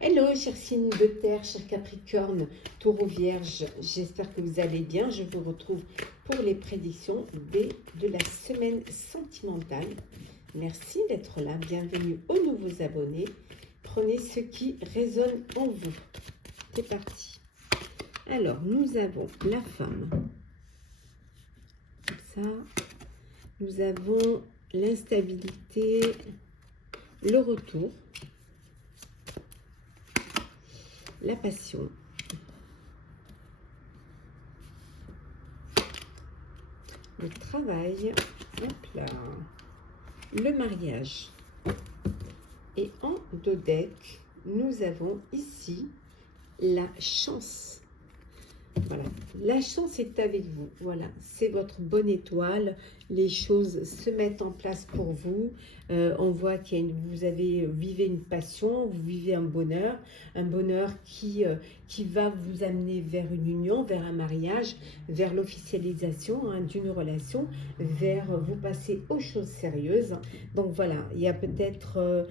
Hello, chers signes de terre, chers Capricorne, Taureau, Vierge, j'espère que vous allez bien. Je vous retrouve pour les prédictions de la semaine sentimentale. Merci d'être là, bienvenue aux nouveaux abonnés. Prenez ce qui résonne en vous. C'est parti. Alors, nous avons la femme. Comme ça, nous avons l'instabilité, le retour, la passion, le travail, hop là, le mariage. Et en dos deck, nous avons ici la chance. Voilà, la chance est avec vous. Voilà, c'est votre bonne étoile. Les choses se mettent en place pour vous. On voit qu'il y a vous vivez une passion, vous vivez un bonheur qui va vous amener vers une union, vers un mariage, vers l'officialisation d'une relation, vers vous passer aux choses sérieuses. Donc voilà, il y a peut-être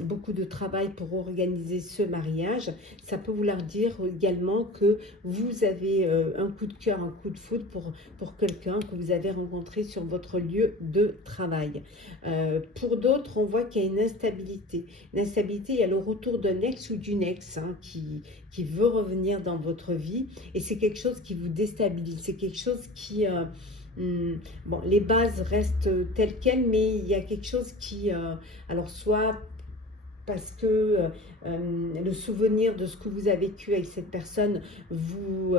beaucoup de travail pour organiser ce mariage. Ça peut vouloir dire également que vous avez un coup de cœur, un coup de foudre pour quelqu'un que vous avez rencontré sur votre lieu de travail. Pour d'autres, on voit qu'il y a une instabilité. L'instabilité, il y a le retour d'un ex ou d'une ex qui veut revenir dans votre vie et c'est quelque chose qui vous déstabilise. C'est quelque chose qui... bon, les bases restent telles quelles, mais il y a quelque chose qui... alors, soit parce que le souvenir de ce que vous avez vécu avec cette personne vous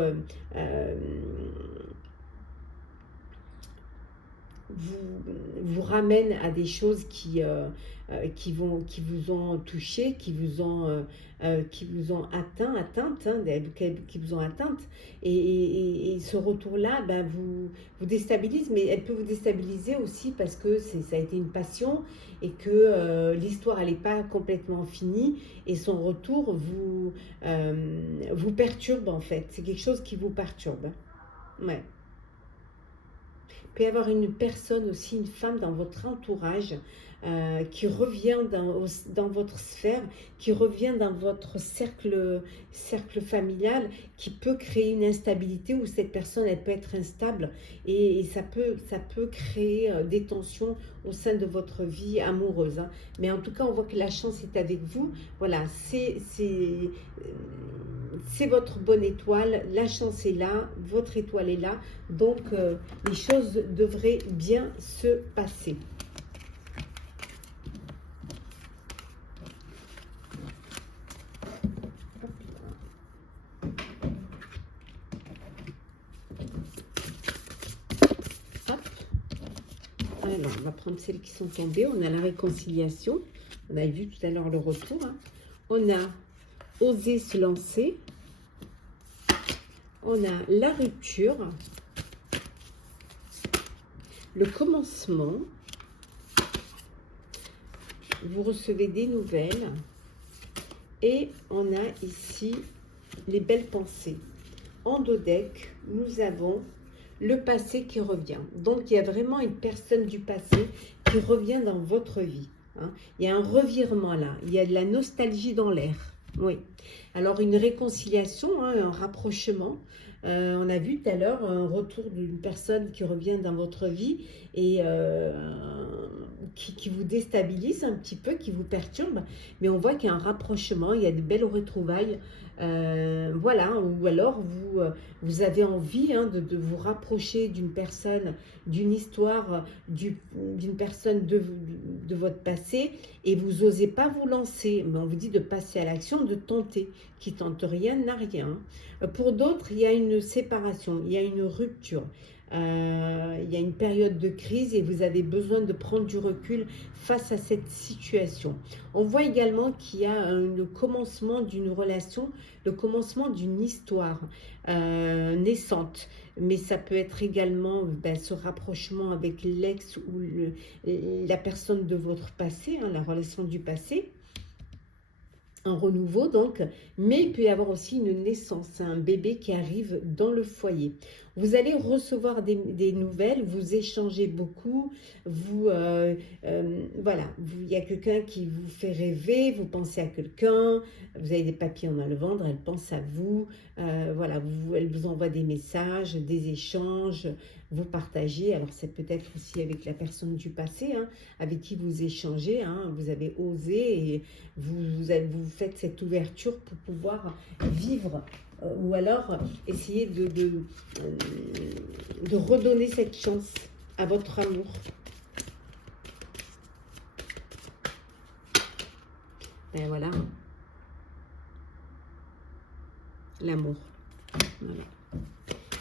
ramène à des choses qui vous ont touché, qui vous ont atteinte, qui vous ont atteinte. Et ce retour-là, ben, vous déstabilise, mais elle peut vous déstabiliser aussi parce que ça a été une passion et que l'histoire elle n'est pas complètement finie et son retour vous perturbe en fait. C'est quelque chose qui vous perturbe. Ouais. Il peut y avoir une personne aussi, une femme dans votre entourage qui revient dans votre sphère, qui revient dans votre cercle familial, qui peut créer une instabilité où cette personne elle peut être instable et ça peut créer des tensions au sein de votre vie amoureuse. Mais en tout cas, on voit que la chance est avec vous. Voilà, c'est votre bonne étoile, la chance est là, votre étoile est là, donc les choses devraient bien se passer. Hop. Alors, on va prendre celles qui sont tombées. On a la réconciliation, on a vu tout à l'heure le retour. On a oser se lancer. On a la rupture, le commencement, vous recevez des nouvelles et on a ici les belles pensées. En dos deck, nous avons le passé qui revient. Donc, il y a vraiment une personne du passé qui revient dans votre vie. Il y a un revirement là, il y a de la nostalgie dans l'air. Oui. Alors, une réconciliation, un rapprochement. On a vu tout à l'heure un retour d'une personne qui revient dans votre vie et qui vous déstabilise un petit peu, qui vous perturbe. Mais on voit qu'il y a un rapprochement, il y a de belles retrouvailles. Voilà, ou alors vous avez envie de vous rapprocher d'une personne, d'une histoire, d'une personne de votre passé et vous n'osez pas vous lancer, mais on vous dit de passer à l'action, de tenter, qui tente rien n'a rien. Pour d'autres, il y a une séparation, il y a une rupture. Il y a une période de crise et vous avez besoin de prendre du recul face à cette situation. On voit également qu'il y a le commencement d'une relation, le commencement d'une histoire naissante. Mais ça peut être également ce rapprochement avec l'ex ou la personne de votre passé, la relation du passé. Un renouveau donc, mais il peut y avoir aussi une naissance, un bébé qui arrive dans le foyer. Vous allez recevoir des nouvelles, vous échangez beaucoup, voilà, il y a quelqu'un qui vous fait rêver, vous pensez à quelqu'un, vous avez des papillons dans le ventre, elle pense à vous, voilà, elle vous envoie des messages, des échanges, vous partagez. Alors c'est peut-être aussi avec la personne du passé, hein, avec qui vous échangez, hein, vous avez osé et vous faites cette ouverture pour pouvoir vivre ou alors essayer de redonner cette chance à votre amour. Ben voilà, l'amour. Voilà.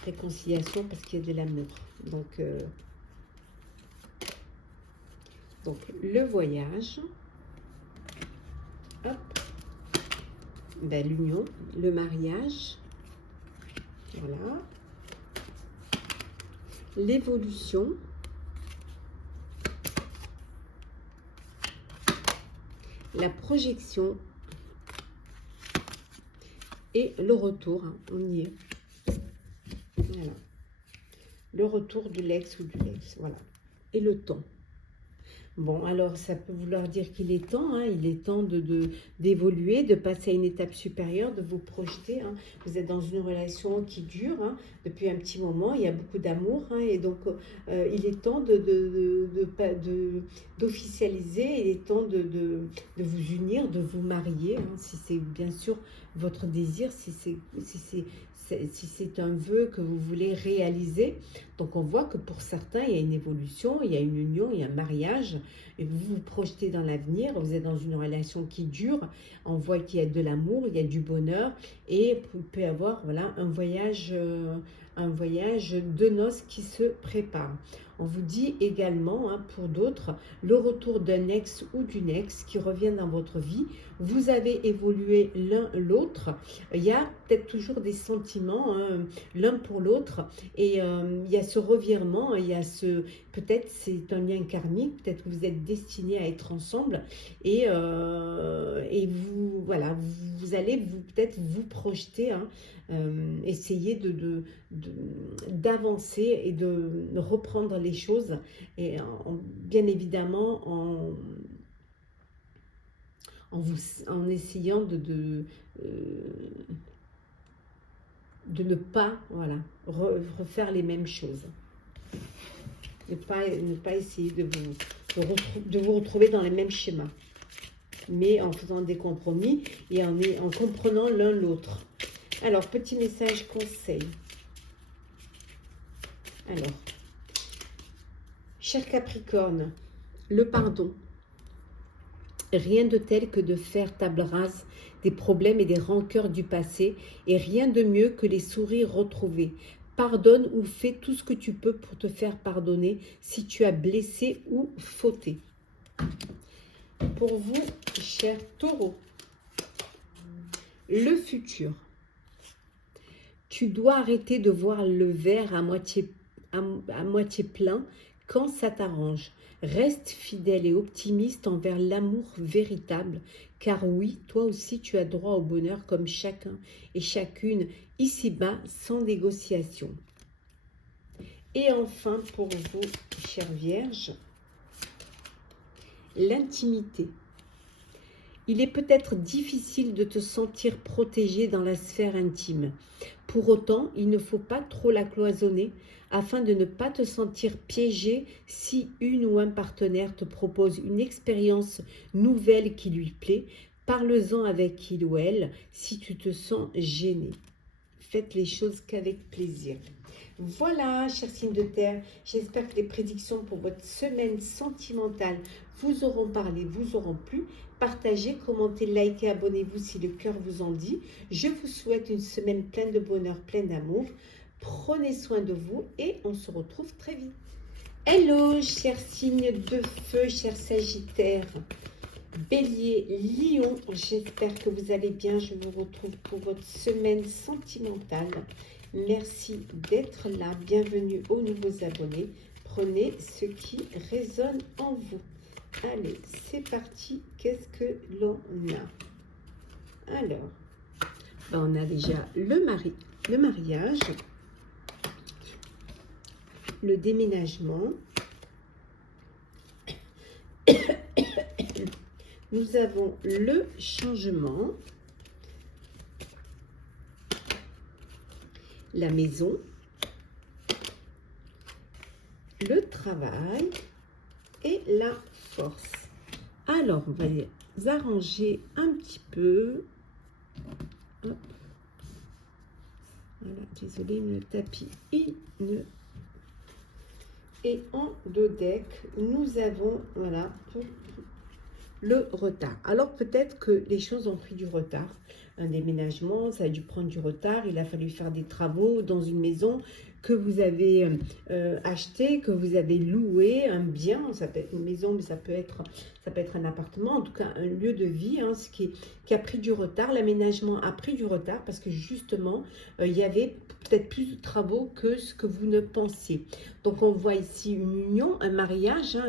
Réconciliation parce qu'il y a de l'amour. Donc le voyage, hop, ben, l'union, le mariage, voilà, l'évolution, la projection et le retour, hein, on y est. Voilà. Le retour de l'ex ou du ex, voilà. Et le temps. Bon, alors ça peut vouloir dire qu'il est temps, hein, il est temps d'évoluer, de passer à une étape supérieure, de vous projeter. Hein. Vous êtes dans une relation qui dure hein, depuis un petit moment, il y a beaucoup d'amour, hein, et donc il est temps d'officialiser, il est temps de vous unir, de vous marier, hein, si c'est bien sûr votre désir, si c'est un vœu que vous voulez réaliser. Donc on voit que pour certains, il y a une évolution, il y a une union, il y a un mariage, et vous vous projetez dans l'avenir, vous êtes dans une relation qui dure, on voit qu'il y a de l'amour, il y a du bonheur, et il peut y avoir voilà, un voyage de noces qui se prépare. On vous dit également, hein, pour d'autres, le retour d'un ex ou d'une ex qui revient dans votre vie. Vous avez évolué l'un l'autre. Il y a peut-être toujours des sentiments hein, l'un pour l'autre. Et il y a ce revirement, il y a peut-être c'est un lien karmique, peut-être que vous êtes destinés à être ensemble. Et vous, voilà, vous allez peut-être vous projeter, hein, essayer d'avancer et de reprendre les choses et bien évidemment en essayant de ne pas voilà, refaire les mêmes choses. Ne pas essayer de vous retrouver dans les mêmes schémas, mais en faisant des compromis et en comprenant l'un l'autre. Alors, petit message conseil. Alors, cher Capricorne, le pardon. Rien de tel que de faire table rase des problèmes et des rancœurs du passé, et rien de mieux que les sourires retrouvés. Pardonne ou fais tout ce que tu peux pour te faire pardonner si tu as blessé ou fauté. Pour vous, cher Taureau, le futur. Tu dois arrêter de voir le verre à moitié plein quand ça t'arrange. Reste fidèle et optimiste envers l'amour véritable, car oui, toi aussi tu as droit au bonheur comme chacun et chacune ici-bas sans négociation. Et enfin pour vous, chère Vierge, l'intimité. Il est peut-être difficile de te sentir protégé dans la sphère intime. Pour autant, il ne faut pas trop la cloisonner afin de ne pas te sentir piégé si une ou un partenaire te propose une expérience nouvelle qui lui plaît. Parle-en avec il ou elle si tu te sens gêné. Faites les choses qu'avec plaisir. Voilà, chers signes de terre, j'espère que les prédictions pour votre semaine sentimentale vous auront parlé, vous auront plu. Partagez, commentez, likez, abonnez-vous si le cœur vous en dit. Je vous souhaite une semaine pleine de bonheur, pleine d'amour. Prenez soin de vous et on se retrouve très vite. Hello, chers signes de feu, chers Sagittaires, Bélier, Lion, j'espère que vous allez bien. Je vous retrouve pour votre semaine sentimentale. Merci d'être là. Bienvenue aux nouveaux abonnés. Prenez ce qui résonne en vous. Allez, c'est parti. Qu'est-ce que l'on a? Alors, ben on a déjà le mariage. le déménagement. Nous avons le changement, la maison, le travail et la force. Alors, on va les arranger un petit peu. Hop. Voilà, désolé, le tapis, il ne... Et en dos deck, nous avons, voilà, le retard. Alors peut-être que les choses ont pris du retard. Un déménagement, ça a dû prendre du retard. Il a fallu faire des travaux dans une maison que vous avez acheté, que vous avez loué, un bien. Ça peut être une maison, mais ça peut être un appartement. En tout cas, un lieu de vie, hein, qui a pris du retard. L'aménagement a pris du retard parce que justement, il y avait peut-être plus de travaux que ce que vous ne pensiez. Donc, on voit ici une union, un mariage. Hein,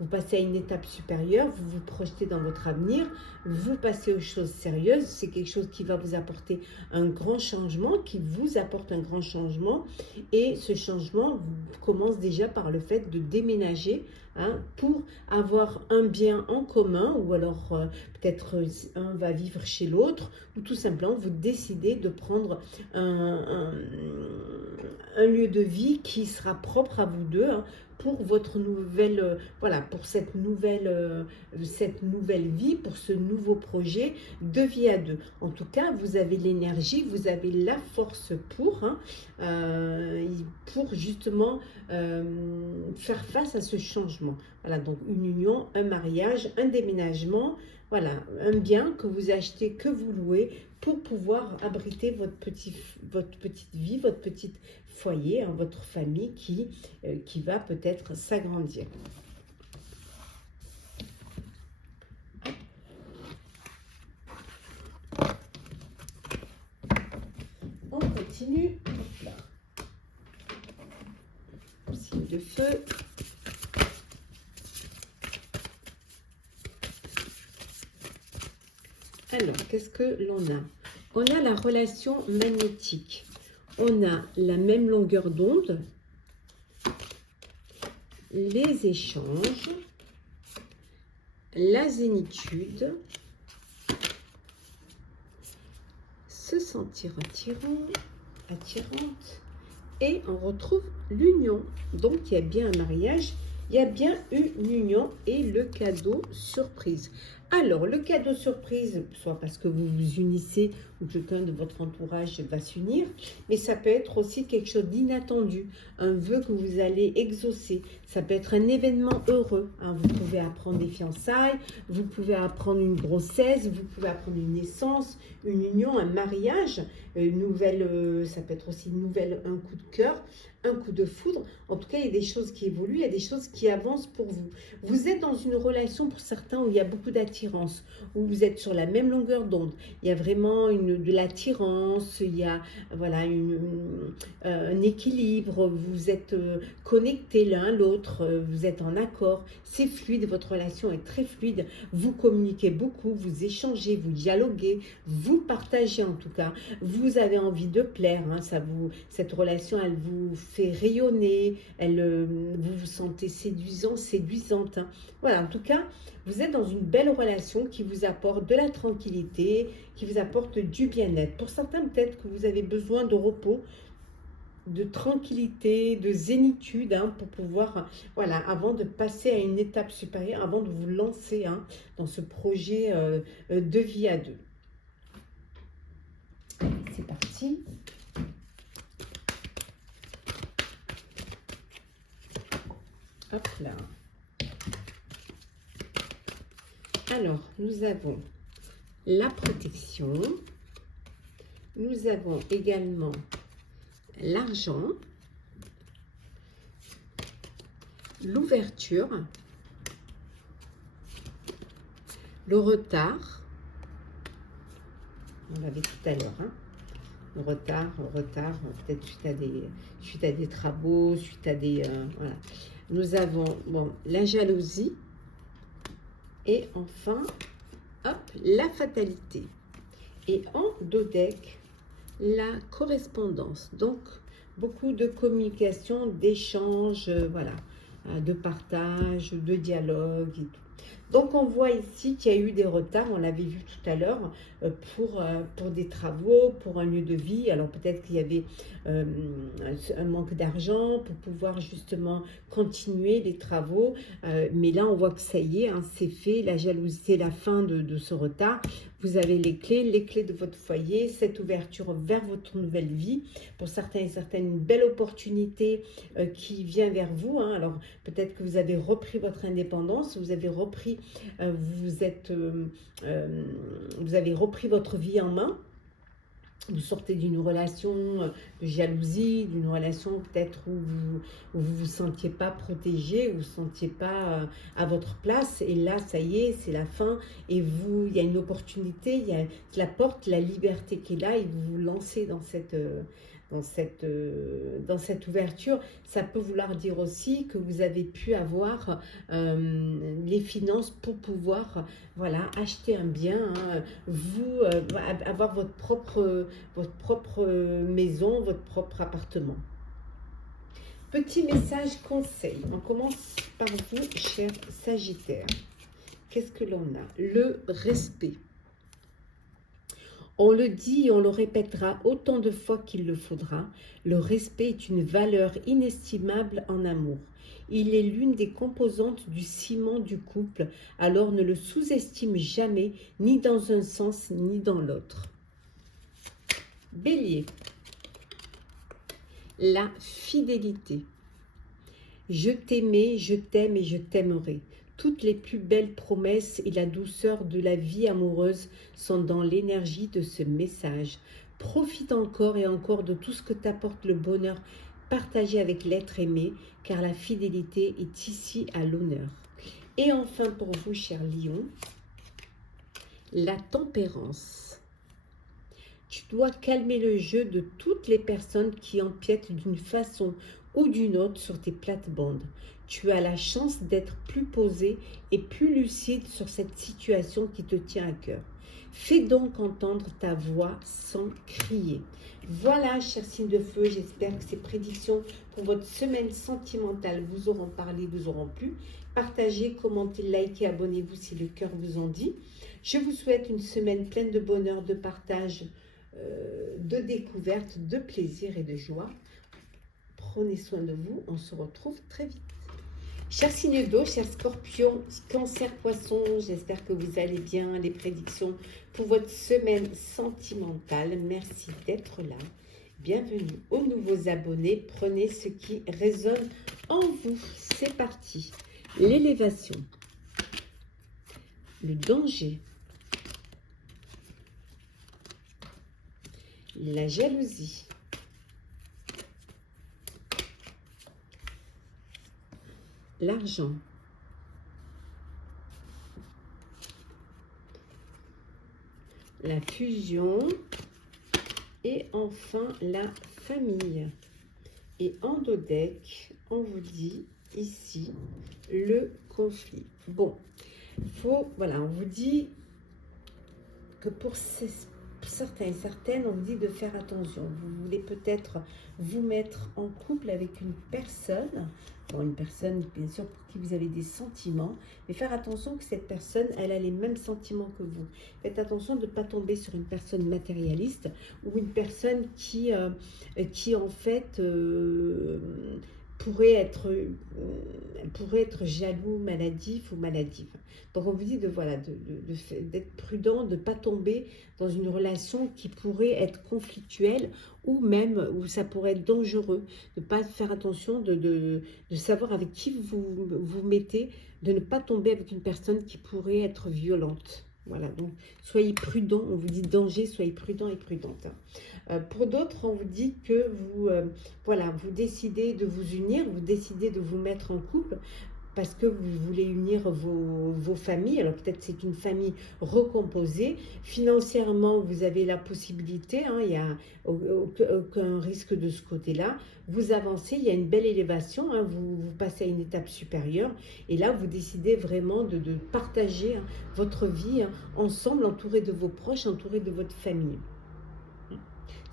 vous passez à une étape supérieure, vous vous projetez dans votre avenir, vous passez aux choses sérieuses. C'est quelque chose qui va vous apporter un grand changement, qui vous apporte un grand changement. Et ce changement commence déjà par le fait de déménager, hein, pour avoir un bien en commun, ou alors peut-être un va vivre chez l'autre, ou tout simplement vous décidez de prendre un lieu de vie qui sera propre à vous deux, hein, pour votre nouvelle, voilà, pour cette nouvelle vie, pour ce nouveau projet de vie à deux. En tout cas, vous avez l'énergie, vous avez la force pour, hein, pour justement faire face à ce changement. Voilà, donc une union, un mariage, un déménagement, voilà, un bien que vous achetez, que vous louez, pour pouvoir abriter votre petite vie, votre petit foyer, hein, votre famille qui va peut-être s'agrandir. On continue. Hop là. Signe de feu. Alors, qu'est-ce que l'on a? On a la relation magnétique. On a la même longueur d'onde, les échanges, la zénitude, se sentir attirant, attirante, et on retrouve l'union. Donc, il y a bien un mariage, il y a bien une union et le cadeau surprise. Alors, le cadeau surprise, soit parce que vous vous unissez ou quelqu'un de votre entourage va s'unir, mais ça peut être aussi quelque chose d'inattendu, un vœu que vous allez exaucer. Ça peut être un événement heureux, hein. Vous pouvez apprendre des fiançailles, vous pouvez apprendre une grossesse, vous pouvez apprendre une naissance, une union, un mariage, une nouvelle, ça peut être aussi une nouvelle, un coup de cœur, un coup de foudre. En tout cas, il y a des choses qui évoluent, il y a des choses qui avancent pour vous. Vous êtes dans une relation pour certains où il y a beaucoup d'attirance, où vous êtes sur la même longueur d'onde. Il y a vraiment de l'attirance, il y a voilà, un équilibre, vous êtes connectés l'un à l'autre, vous êtes en accord, c'est fluide, votre relation est très fluide, vous communiquez beaucoup, vous échangez, vous dialoguez, vous partagez en tout cas, vous avez envie de plaire, hein, cette relation, elle vous fait rayonner, vous vous sentez séduisant, séduisante, hein. Voilà, en tout cas, vous êtes dans une belle relation qui vous apporte de la tranquillité, qui vous apporte du bien-être. Pour certains, peut-être que vous avez besoin de repos, de tranquillité, de zénitude, hein, pour pouvoir, voilà, avant de passer à une étape supérieure, avant de vous lancer, hein, dans ce projet de vie à deux. C'est parti. Hop là. Alors, nous avons la protection. Nous avons également l'argent, l'ouverture, le retard. On l'avait tout à l'heure, hein. Le retard, peut-être suite à des travaux, suite à des... voilà. Nous avons, bon, la jalousie. Et enfin, hop, la fatalité. Et en dos deck, la correspondance. Donc, beaucoup de communication, d'échange, voilà, de partage, de dialogue et tout. Donc on voit ici qu'il y a eu des retards, on l'avait vu tout à l'heure, pour des travaux, pour un lieu de vie. Alors peut-être qu'il y avait un manque d'argent pour pouvoir justement continuer les travaux. Mais là on voit que ça y est, hein, c'est fait, la jalousie, c'est la fin de ce retard. Vous avez les clés de votre foyer, cette ouverture vers votre nouvelle vie. Pour certains et certaines, une belle opportunité qui vient vers vous. Hein. Alors peut-être que vous avez repris votre indépendance, vous avez repris, vous avez repris votre vie en main. Vous sortez d'une relation de jalousie, d'une relation peut-être où vous vous sentiez pas protégé, où vous ne vous sentiez pas à votre place. Et là, ça y est, c'est la fin. Et vous, il y a une opportunité, il y a la porte, la liberté qui est là. Et vous vous lancez dans cette ouverture. Ça peut vouloir dire aussi que vous avez pu avoir les finances pour pouvoir voilà, acheter un bien, hein, avoir votre propre maison, votre propre appartement. Petit message conseil. On commence par vous, cher Sagittaire. Qu'est-ce que l'on a? Le respect. On le dit et on le répétera autant de fois qu'il le faudra. Le respect est une valeur inestimable en amour. Il est l'une des composantes du ciment du couple, alors ne le sous-estime jamais, ni dans un sens ni dans l'autre. Bélier. La fidélité. Je t'aimais, je t'aime et je t'aimerai. Toutes les plus belles promesses et la douceur de la vie amoureuse sont dans l'énergie de ce message. Profite encore et encore de tout ce que t'apporte le bonheur partagé avec l'être aimé, car la fidélité est ici à l'honneur. Et enfin pour vous, cher Lion, la tempérance. Tu dois calmer le jeu de toutes les personnes qui empiètent d'une façon ou d'une autre sur tes plates-bandes. Tu as la chance d'être plus posé et plus lucide sur cette situation qui te tient à cœur. Fais donc entendre ta voix sans crier. Voilà, chers signes de feu, j'espère que ces prédictions pour votre semaine sentimentale vous auront parlé, vous auront plu. Partagez, commentez, likez, abonnez-vous si le cœur vous en dit. Je vous souhaite une semaine pleine de bonheur, de partage, de découverte, de plaisir et de joie. Prenez soin de vous, on se retrouve très vite. Chers signes d'eau, chers scorpions, cancer, poisson, j'espère que vous allez bien. Les prédictions pour votre semaine sentimentale, merci d'être là. Bienvenue aux nouveaux abonnés, prenez ce qui résonne en vous. C'est parti. L'élévation, le danger, la jalousie, l'argent, la fusion et enfin la famille. Et en dos deck, on vous dit ici le conflit. Bon, voilà, on vous dit que pour certains et certaines, on vous dit de faire attention. Vous voulez peut-être vous mettre en couple avec une personne, une personne bien sûr pour qui vous avez des sentiments, mais faire attention que cette personne, elle a les mêmes sentiments que vous. Faites attention de ne pas tomber sur une personne matérialiste ou une personne qui en fait pourrait être jaloux, maladif ou maladive. Donc on vous dit d'être prudent, de ne pas tomber dans une relation qui pourrait être conflictuelle ou même où ça pourrait être dangereux, de ne pas faire attention, de savoir avec qui vous mettez, de ne pas tomber avec une personne qui pourrait être violente. Voilà, donc soyez prudents, on vous dit danger, soyez prudents et prudentes. Pour d'autres, on vous dit que vous décidez de vous unir, vous décidez de vous mettre en couple parce que vous voulez unir vos familles. Alors peut-être c'est une famille recomposée. Financièrement, vous avez la possibilité, hein, il n'y a aucun risque de ce côté-là. Vous avancez, il y a une belle élévation, hein, vous passez à une étape supérieure. Et là, vous décidez vraiment de partager votre vie ensemble, entouré de vos proches, entouré de votre famille.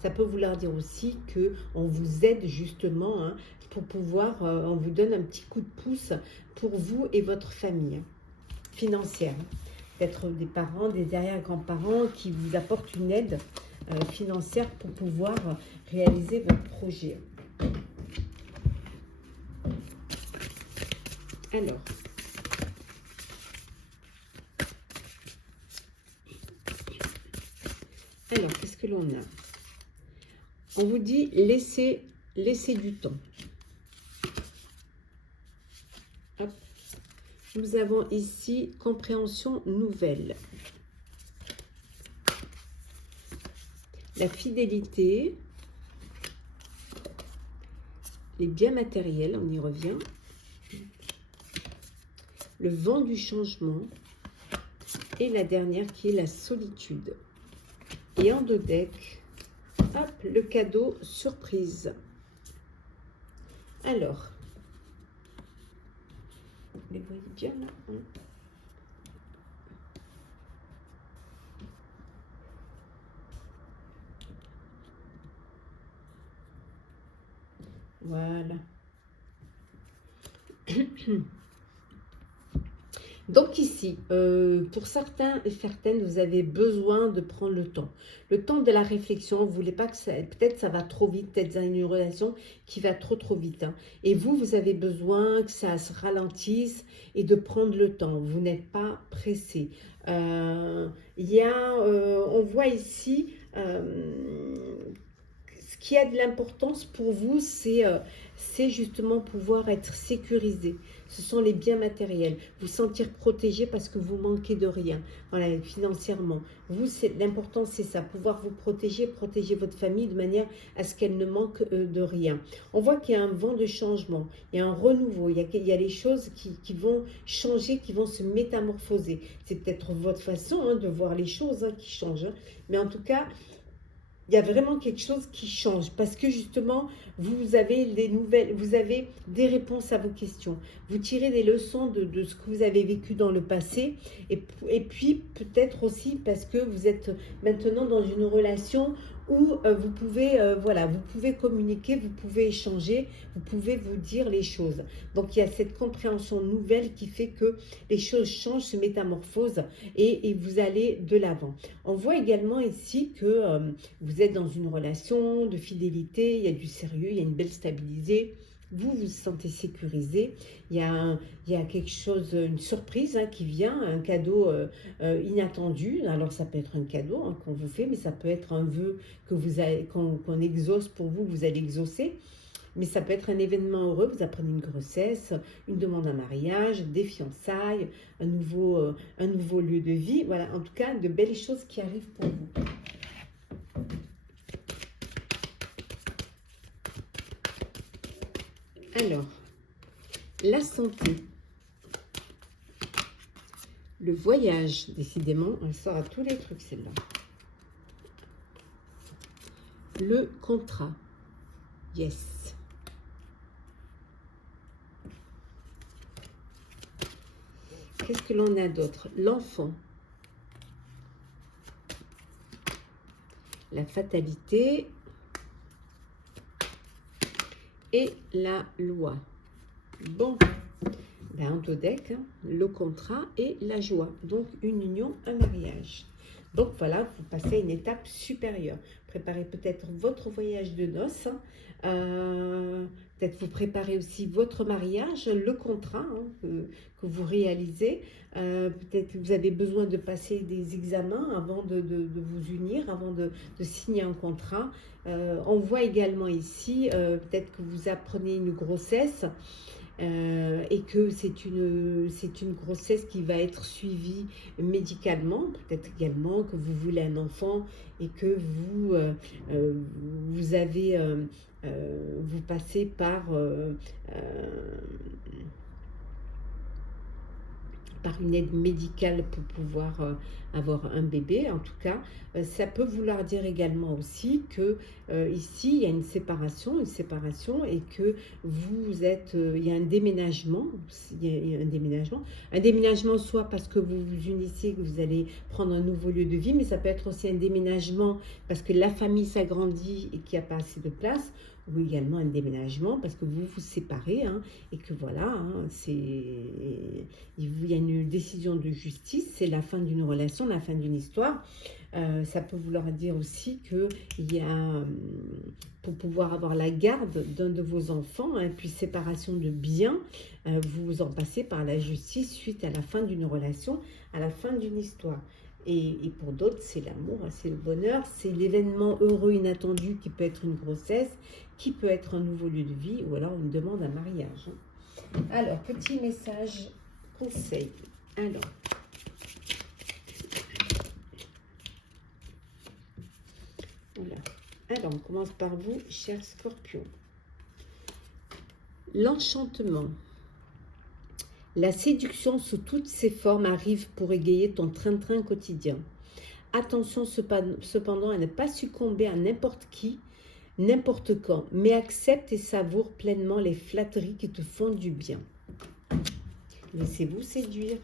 Ça peut vouloir dire aussi qu'on vous aide justement, hein, pour pouvoir, on vous donne un petit coup de pouce pour vous et votre famille, hein, financière. Peut-être des parents, des arrière-grands-parents qui vous apportent une aide financière pour pouvoir réaliser votre projet. Alors, qu'est-ce que l'on a? On vous dit laissez du temps. Hop. Nous avons ici compréhension nouvelle. La fidélité. Les biens matériels, on y revient. Le vent du changement. Et la dernière qui est la solitude. Et en dos deck, hop, le cadeau surprise. Alors, vous les voyez bien là, hein? Voilà. Donc ici, pour certains et certaines, vous avez besoin de prendre le temps. Le temps de la réflexion, vous ne voulez pas que ça... Peut-être ça va trop vite, peut-être dans une relation qui va trop vite. Hein. Et vous avez besoin que ça se ralentisse et de prendre le temps. Vous n'êtes pas pressé. On voit ici... ce qui a de l'importance pour vous, c'est justement pouvoir être sécurisé. Ce sont les biens matériels. Vous sentir protégé parce que vous manquez de rien. Voilà, financièrement. Vous, l'important, c'est ça. Pouvoir vous protéger votre famille de manière à ce qu'elle ne manque de rien. On voit qu'il y a un vent de changement. Il y a un renouveau. Il y a les choses qui vont changer, qui vont se métamorphoser. C'est peut-être votre façon, hein, de voir les choses, hein, qui changent. Hein. Mais en tout cas... il y a vraiment quelque chose qui change parce que justement, vous avez des nouvelles, vous avez des réponses à vos questions. Vous tirez des leçons de ce que vous avez vécu dans le passé et puis peut-être aussi parce que vous êtes maintenant dans une relation où vous pouvez, voilà, vous pouvez communiquer, vous pouvez échanger, vous pouvez vous dire les choses. Donc, il y a cette compréhension nouvelle qui fait que les choses changent, se métamorphosent et vous allez de l'avant. On voit également ici que vous êtes dans une relation de fidélité, il y a du sérieux, il y a une belle stabilité. Vous vous sentez sécurisé, il y a quelque chose, une surprise, hein, qui vient, un cadeau inattendu. Alors ça peut être un cadeau, hein, qu'on vous fait, mais ça peut être un vœu que qu'on exauce pour vous, vous allez exaucer. Mais ça peut être un événement heureux, vous apprenez une grossesse, une demande en mariage, des fiançailles, un nouveau lieu de vie. Voilà, en tout cas, de belles choses qui arrivent pour vous. Alors, la santé, le voyage, décidément, elle sort à tous les trucs celle-là. Le contrat, yes. Qu'est-ce que l'on a d'autre? L'enfant, la fatalité, et la loi. Bon, ben, en dos deck, hein, le contrat et la joie. Donc, une union, un mariage. Donc, voilà, vous passez à une étape supérieure. Préparez peut-être votre voyage de noces. Hein, peut-être vous préparez aussi votre mariage, le contrat, hein, que vous réalisez. Peut-être que vous avez besoin de passer des examens avant de vous unir, avant de signer un contrat. On voit également ici, peut-être que vous apprenez une grossesse et que c'est une grossesse qui va être suivie médicalement. Peut-être également que vous voulez un enfant et que vous passez par une aide médicale pour pouvoir avoir un bébé. En tout cas, ça peut vouloir dire également aussi que ici, il y a une séparation et que vous êtes, il y a un déménagement, il y a un déménagement soit parce que vous vous unissez, que vous allez prendre un nouveau lieu de vie, mais ça peut être aussi un déménagement parce que la famille s'agrandit et qu'il n'y a pas assez de place, ou également un déménagement parce que vous vous séparez, hein, et que voilà, hein, il y a une décision de justice, c'est la fin d'une relation, la fin d'une histoire. Ça peut vouloir dire aussi qu'il y a, pour pouvoir avoir la garde d'un de vos enfants, hein, puis séparation de biens, vous en passez par la justice suite à la fin d'une relation, à la fin d'une histoire. Et pour d'autres, c'est l'amour, c'est le bonheur, c'est l'événement heureux inattendu qui peut être une grossesse, qui peut être un nouveau lieu de vie ou alors une demande en mariage. Alors, petit message conseil. Alors, on commence par vous, cher Scorpion. L'enchantement. La séduction sous toutes ses formes arrive pour égayer ton train-train quotidien. Attention cependant à ne pas succomber à n'importe qui, n'importe quand, mais accepte et savoure pleinement les flatteries qui te font du bien. Laissez-vous séduire,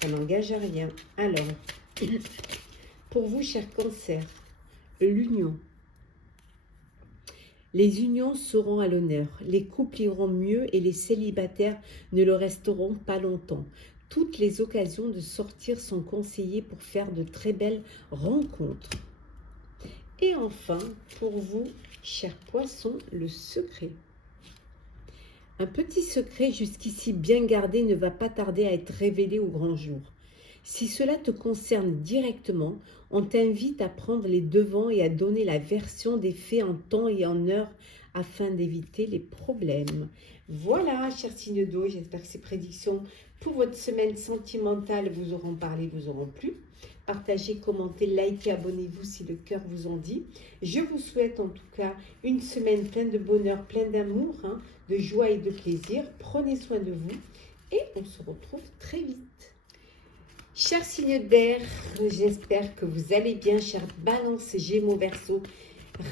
ça n'engage à rien. Alors, pour vous, cher Cancer, l'union. Les unions seront à l'honneur, les couples iront mieux et les célibataires ne le resteront pas longtemps. Toutes les occasions de sortir sont conseillées pour faire de très belles rencontres. Et enfin, pour vous, chers poissons, le secret. Un petit secret jusqu'ici bien gardé ne va pas tarder à être révélé au grand jour. Si cela te concerne directement, on t'invite à prendre les devants et à donner la version des faits en temps et en heure afin d'éviter les problèmes. Voilà, chers signes d'eau, j'espère que ces prédictions pour votre semaine sentimentale vous auront parlé, vous auront plu. Partagez, commentez, likez, abonnez-vous si le cœur vous en dit. Je vous souhaite en tout cas une semaine pleine de bonheur, pleine d'amour, hein, de joie et de plaisir. Prenez soin de vous et on se retrouve très vite. Chers signes d'air, j'espère que vous allez bien, chers Balance, Gémeaux, Verseau.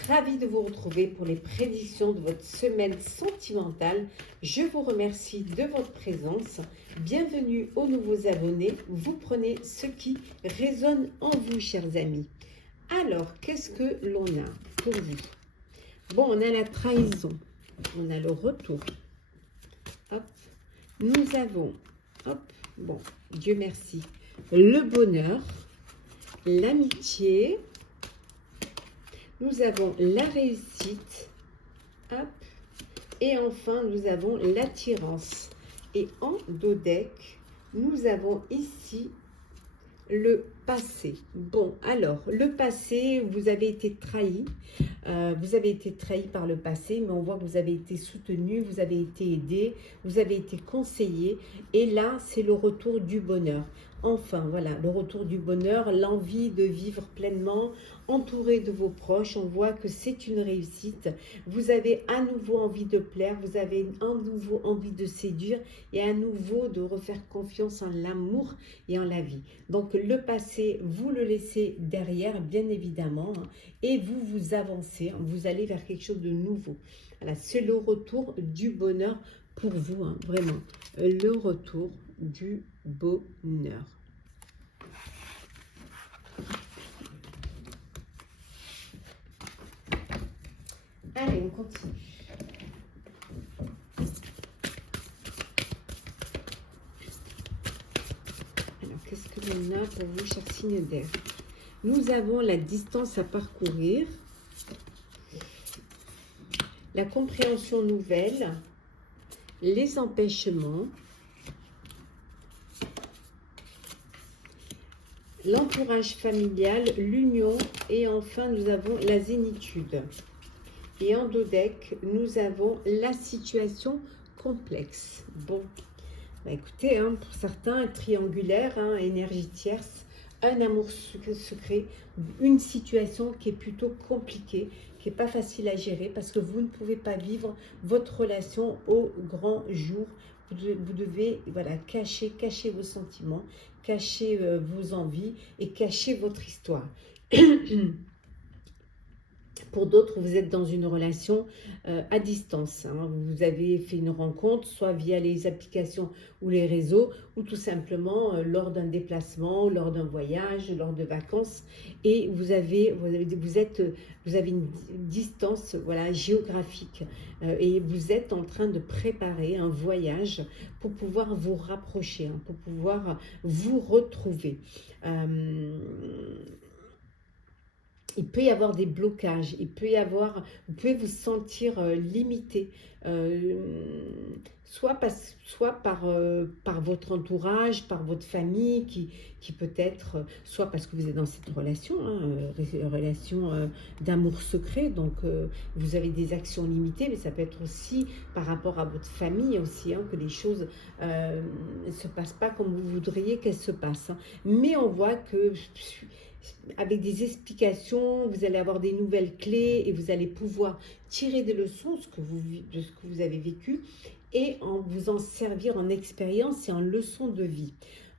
Ravi de vous retrouver pour les prédictions de votre semaine sentimentale. Je vous remercie de votre présence. Bienvenue aux nouveaux abonnés. Vous prenez ce qui résonne en vous, chers amis. Alors, qu'est-ce que l'on a pour vous? Bon, on a la trahison. On a le retour. Hop. Nous avons, hop, bon, Dieu merci, le bonheur, l'amitié. Nous avons la réussite, hop, et enfin nous avons l'attirance. Et en dos deck, nous avons ici le passé. Bon, alors, le passé, vous avez été trahi. Vous avez été trahi par le passé, mais on voit que vous avez été soutenu, vous avez été aidé, vous avez été conseillé. Et là, c'est le retour du bonheur. Enfin, voilà, le retour du bonheur, l'envie de vivre pleinement, entouré de vos proches. On voit que c'est une réussite. Vous avez à nouveau envie de plaire, vous avez à nouveau envie de séduire et à nouveau de refaire confiance en l'amour et en la vie. Donc, le passé, vous le laissez derrière, bien évidemment, hein, et vous avancez, hein, vous allez vers quelque chose de nouveau. Voilà, c'est le retour du bonheur pour vous, hein, vraiment. Le retour du bonheur. Allez, on continue. Alors, qu'est-ce que l'on a pour vous, chers signes d'air? Nous avons la distance à parcourir, la compréhension nouvelle, les empêchements, l'entourage familial, l'union et enfin nous avons la zénitude. Et en dos deck, nous avons la situation complexe. Bon, bah écoutez, hein, pour certains, triangulaire, hein, énergie tierce, un amour secret, une situation qui est plutôt compliquée, qui n'est pas facile à gérer parce que vous ne pouvez pas vivre votre relation au grand jour. Vous devez voilà, cacher vos sentiments cachez vos envies et cachez votre histoire. Pour d'autres, vous êtes dans une relation à distance. Hein. Vous avez fait une rencontre, soit via les applications ou les réseaux, ou tout simplement lors d'un déplacement, lors d'un voyage, lors de vacances. Et vous avez une distance, voilà, géographique. Et vous êtes en train de préparer un voyage pour pouvoir vous rapprocher, hein, pour pouvoir vous retrouver. Il peut y avoir des blocages, vous pouvez vous sentir limité, soit par votre entourage, par votre famille, qui peut être, soit parce que vous êtes dans cette relation, hein, relation d'amour secret, donc vous avez des actions limitées, mais ça peut être aussi par rapport à votre famille aussi, hein, que les choses ne se passent pas comme vous voudriez qu'elles se passent. Hein. Mais on voit que avec des explications, vous allez avoir des nouvelles clés et vous allez pouvoir tirer des leçons de ce que vous avez vécu et vous en servir en expérience et en leçon de vie.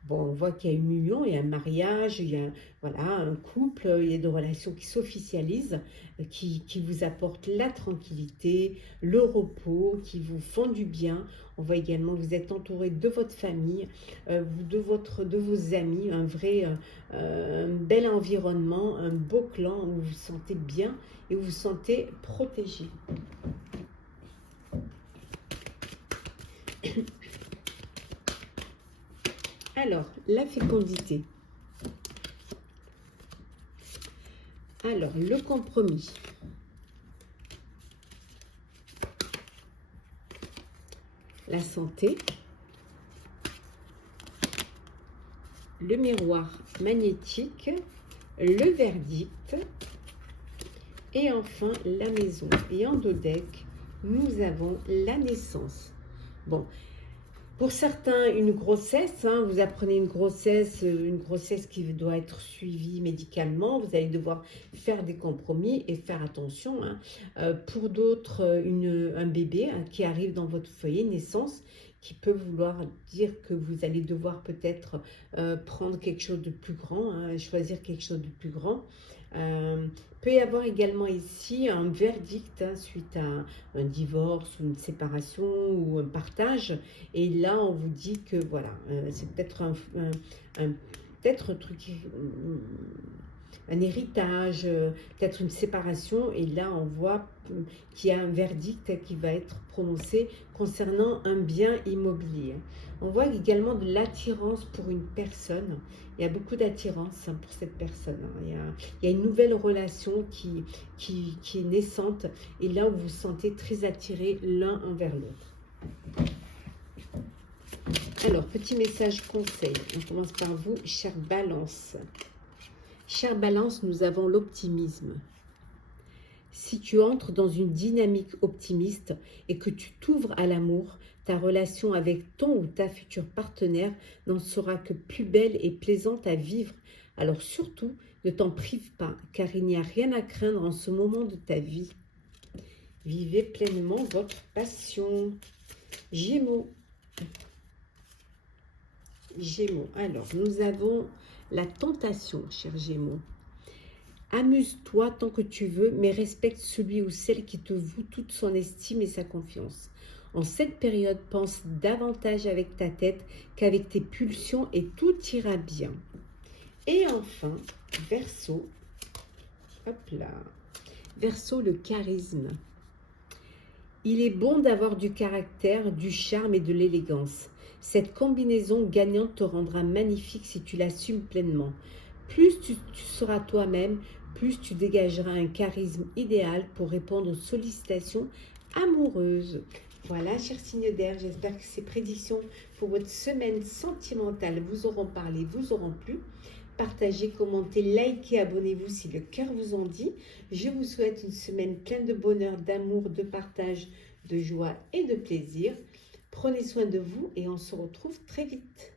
Bon, on voit qu'il y a une union, il y a un mariage, il y a voilà, un couple, il y a des relations qui s'officialisent, qui vous apportent la tranquillité, le repos, qui vous font du bien. On voit également que vous êtes entouré de votre famille, de vos amis, un bel environnement, un beau clan où vous vous sentez bien et où vous vous sentez protégé. Alors, la fécondité. Alors, le compromis. La santé. Le miroir magnétique. Le verdict. Et enfin, la maison. Et en dos deck, nous avons la naissance. Bon. Pour certains, une grossesse, hein, vous apprenez une grossesse qui doit être suivie médicalement, vous allez devoir faire des compromis et faire attention. Hein. Pour d'autres, un bébé hein, qui arrive dans votre foyer, naissance, qui peut vouloir dire que vous allez devoir peut-être prendre quelque chose de plus grand, hein, choisir quelque chose de plus grand. Peut y avoir également ici un verdict hein, suite à un divorce ou une séparation ou un partage. Et là, on vous dit que voilà, c'est peut-être peut-être un truc, un héritage, peut-être une séparation. Et là, on voit qu'il y a un verdict qui va être prononcé concernant un bien immobilier. On voit également de l'attirance pour une personne. Il y a beaucoup d'attirance pour cette personne. Il y a une nouvelle relation qui est naissante et là où vous vous sentez très attirés l'un envers l'autre. Alors, petit message conseil. On commence par vous, chère Balance. Chère Balance, nous avons l'optimisme. Si tu entres dans une dynamique optimiste et que tu t'ouvres à l'amour, ta relation avec ton ou ta future partenaire n'en sera que plus belle et plaisante à vivre. Alors surtout, ne t'en prive pas, car il n'y a rien à craindre en ce moment de ta vie. Vivez pleinement votre passion. Gémeaux. Gémeaux. Alors, nous avons la tentation, chers Gémeaux. Amuse-toi tant que tu veux, mais respecte celui ou celle qui te voue toute son estime et sa confiance. En cette période, pense davantage avec ta tête qu'avec tes pulsions et tout ira bien. Et enfin, Verseau, hop là, Verseau, le charisme. Il est bon d'avoir du caractère, du charme et de l'élégance. Cette combinaison gagnante te rendra magnifique si tu l'assumes pleinement. Plus tu seras toi-même, plus tu dégageras un charisme idéal pour répondre aux sollicitations amoureuses. Voilà, chers signes d'air, j'espère que ces prédictions pour votre semaine sentimentale vous auront parlé, vous auront plu. Partagez, commentez, likez, abonnez-vous si le cœur vous en dit. Je vous souhaite une semaine pleine de bonheur, d'amour, de partage, de joie et de plaisir. Prenez soin de vous et on se retrouve très vite.